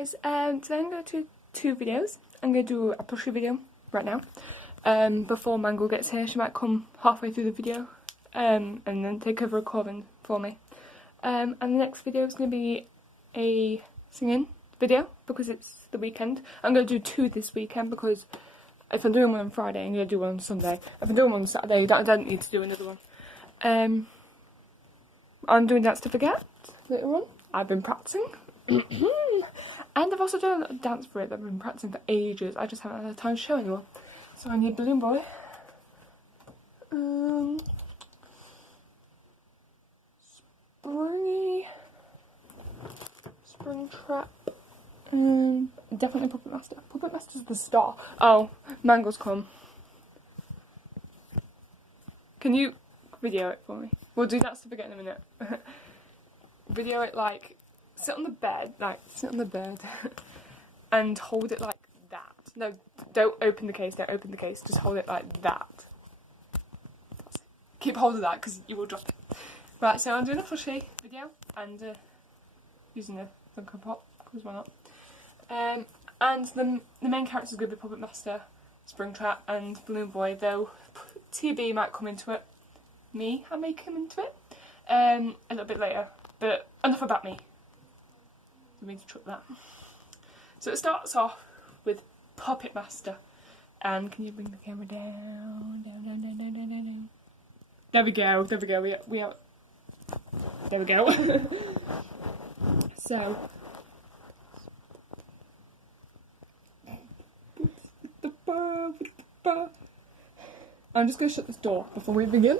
guys, today I'm going to do two videos. I'm going to do a Plushie video right now. Before Mango gets here, she might come halfway through the video and then take over recording for me. And the next video is going to be a singing video because it's the weekend. I'm going to do two this weekend because if I'm doing one on Friday, I'm going to do one on Sunday. If I'm doing one on Saturday, I don't need to do another one. I'm doing Dance to Forget later on. I've been practicing. And I've also done a dance for it that I've been practicing for ages. I just haven't had time to show anyone. So I need Balloon Boy. Springy. Spring Trap. Definitely Puppet Master. Puppet Master's the star. Oh, Mango's come. Can you video it for me? We'll do Dance to Forget in a minute. Video it like, sit on the bed, and hold it like that. No, don't open the case, just hold it like that. Keep hold of that because you will drop it. Right, so I'm doing a Plushie video and using a Funko Pop, because why not? And the main character is going to be Puppet Master, Springtrap and Balloon Boy, though TB might come into it. I may come into it a little bit later, but enough about me. We need to chuck that. So it starts off with Puppet Master, and can you bring the camera down? There we go. We are. There we go. So. I'm just going to shut this door before we begin.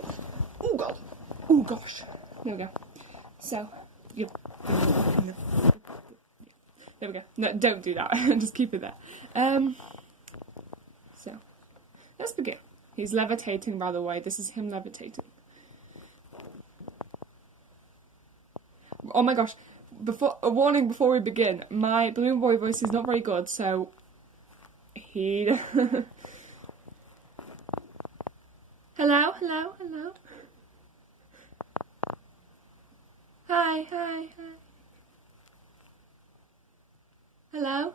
Oh god. Oh gosh. There we go. So, yeah. There we go. No, don't do that. Just keep it there. So, let's begin. He's levitating, by the way. This is him levitating. Oh my gosh. A warning before we begin. My Balloon Boy voice is not very good, so he... Hello. Hi. Hello.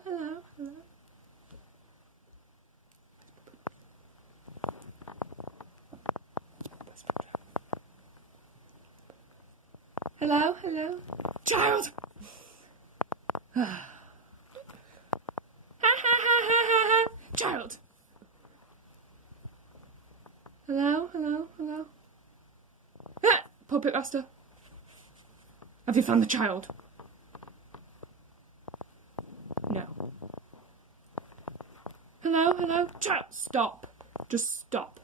Hello. Child! Child! Hello. Puppet Master. Have you found the child? No. Hello. Child! Stop. Just stop.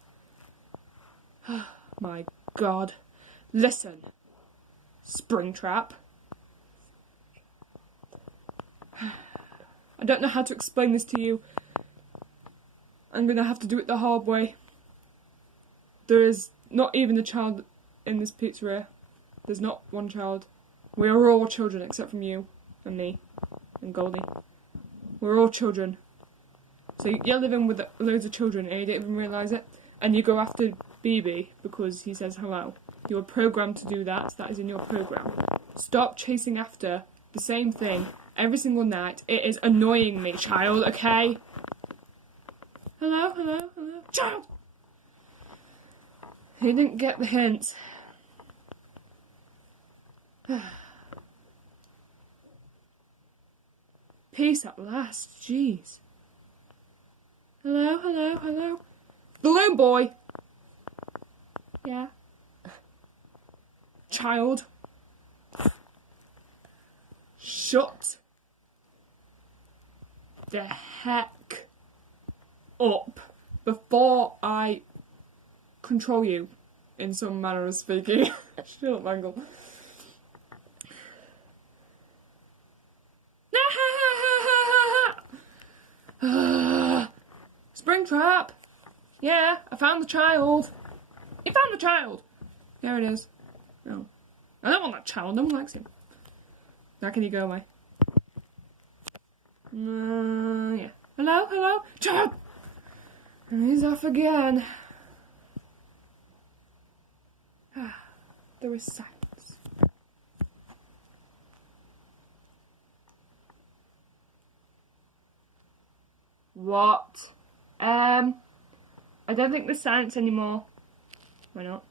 My god. Listen. Springtrap. I don't know how to explain this to you. I'm gonna have to do it the hard way. There is not even a child in this pizzeria. There's not one child. We are all children except from you and me and Goldie. We're all children. So you're living with loads of children and you don't even realise it. And you go after BB because he says hello. You're programmed to do that. That is in your program. Stop chasing after the same thing every single night. It is annoying me, child, okay? Hello. Child! He didn't get the hint. Peace at last, jeez. Hello. Balloon Boy! Yeah? Child. Shut the heck up before I control you in some manner of speaking. Shut up, Mangle. Springtrap! Yeah, I found the child. You found the child! There it is. No. I don't want that child, no one likes him. Now can you go away? Yeah. Hello? Child! He's off again. There is silence. What? I don't think there's science anymore. Why not?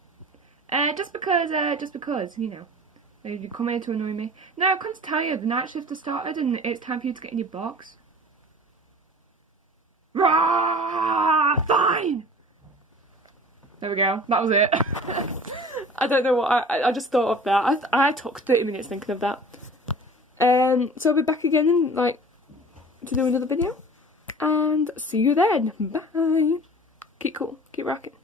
Just because, you know. You come here to annoy me. No, I've come to tell you, the night shift has started and it's time for you to get in your box. Rah! Fine! There we go. That was it. I don't know what I just thought of that. I took 30 minutes thinking of that. So I'll be back again in, like, to do another video. And see you then. Bye. Keep cool. Keep rocking.